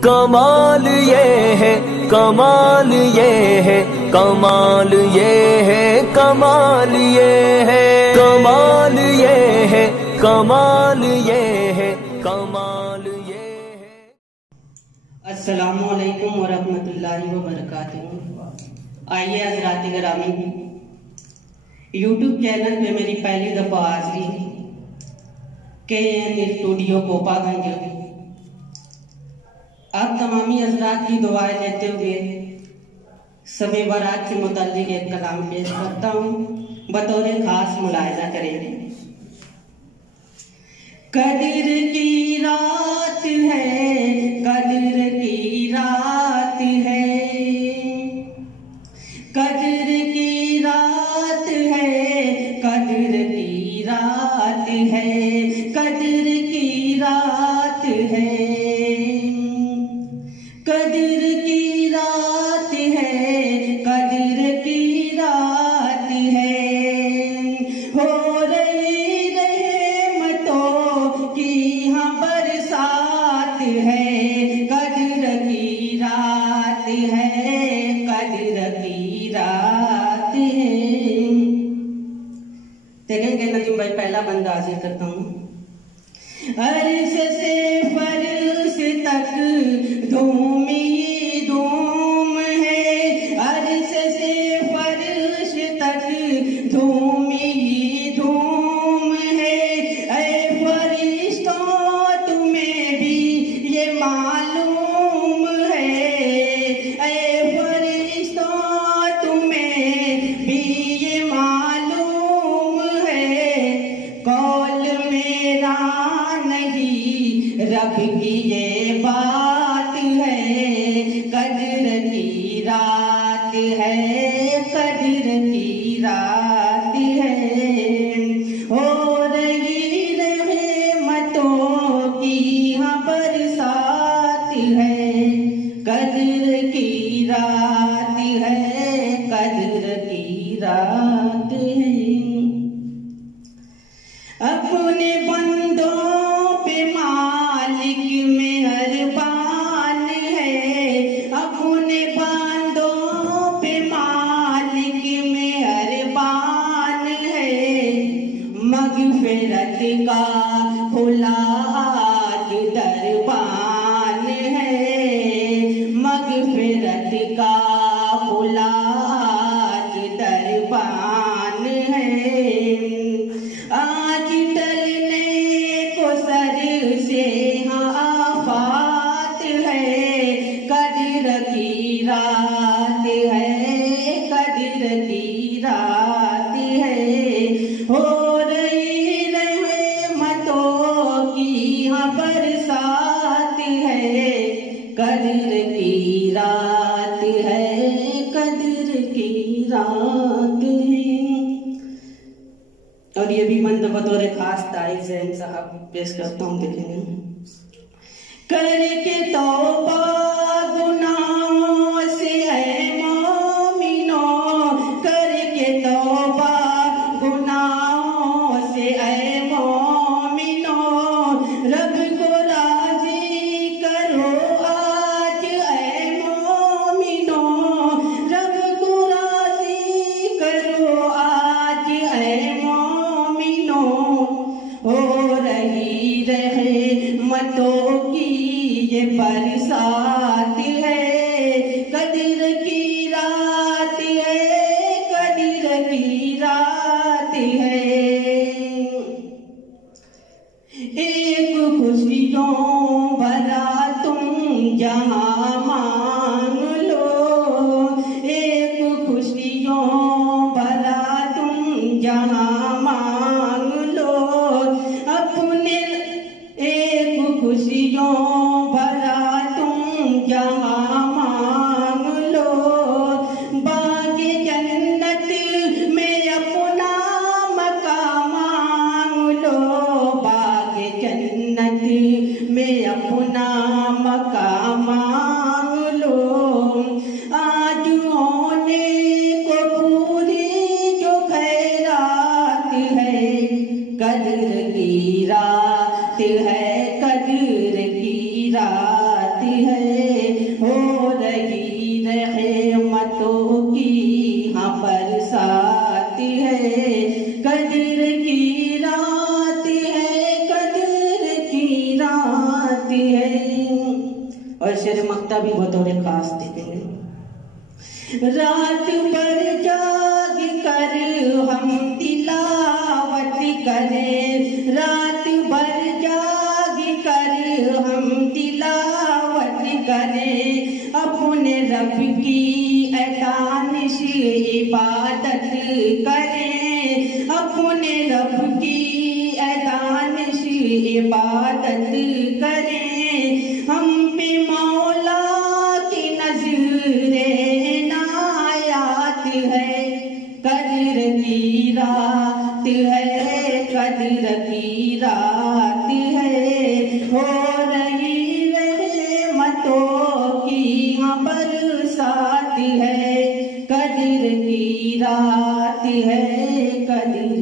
कमाल ये है, कमाल ये है, कमाल ये है, कमाल ये है, कमाल ये है, कमाल ये है, कमाल ये है। अस्सलामु अलैकुम वरहमतुल्लाहि वबरकातुहू। आइए हज़रात गिरामी, यूट्यूब चैनल पे मेरी पहली दफ़ा हाज़िरी KN स्टूडियो कोपागंज। आप तमामी हज़रात की दुआएं लेते हुए शब-ए बारात से मुताल्लिक़ एक कलाम पेश करता हूँ, बतौर खास मुलाहिज़ा करें। कदर की रात है, कदर की रात है, कदर की रात है, कदर की रात है, कदर की रात है, कदर की रात है, कदर की रात है। हो रही रहमतों की यहाँ बरसात है, कदर की रात है, कदर की रात है। देखेंगे नदीम भाई, पहला बंदा हाजिर करता हूँ। अर्श से फर्श तक धूम ही धूम है, अर्श से फर्श तक धूम ही धूम है। ऐ फरिश्तों तुम्हें भी ये मालूम है, ऐ फरिश्तों तुम्हें भी ये मालूम है। कौल मेरा नहीं रब की ये बात है, कदर की रात है, कदर की रात है। हो रही रहमतों की यहाँ बरसात है, कदर की रात है, कदर की रात है। अपने बंदों पे मालिक मेहरबान है, अपने बंदों पे मालिक मेहरबान है। मग़फ़िरत का खुला आज दरबान है, मग़फ़िरत का खुला आज दरबान है। आज टलने को सर से आफात है, कदर की रात है, कदर की रात है। हो रही रहमतों की यहाँ बरसात है, कदर की रात है, कदर की रात है। और ये भी बंद बतौर खास तारीफ ज़ैन साहब पेश करता हूँ। देखेंगे करके तौबा गुनाहों से ऐ मोमिनों, करके तौबा गुनाहों से ऐ मोमिनों। रब को राज़ी करो आज ऐ मोमिनों, रब को राज़ी करो आज ऐ मोमिनों। हो रही रहमतों की ये बरसात है, कदर की रात है, कदर की रात है। एक खुशियों भरा तुम जहाँ मांग लो, एक खुशियों भरा तुम जहाँ मांग लो। अपने एक खुशियों भरा तुम जहाँ मांग लो। बाग़े जन्नत में अपना मकाम मांग लो, बाग़े जन्नत में अपना मकाम मांग लो। आज होने को पूरी जो खैरात है, कदर की रात है, कदर की रात और शेर मक्ता भी बतौर खास देखेंगे। रात भर जाग कर हम तिलावत करें, रात भर जाग कर हम तिलावत करें, अपने रब की एतानिश इबादत करें, अपने रब की एतानिश इबादत करें। हम पे मौला की नज़रे है, कदर की रात है, कदर की रात है, हो रही रहमतों की बरसात है, कदर की रात है, कदर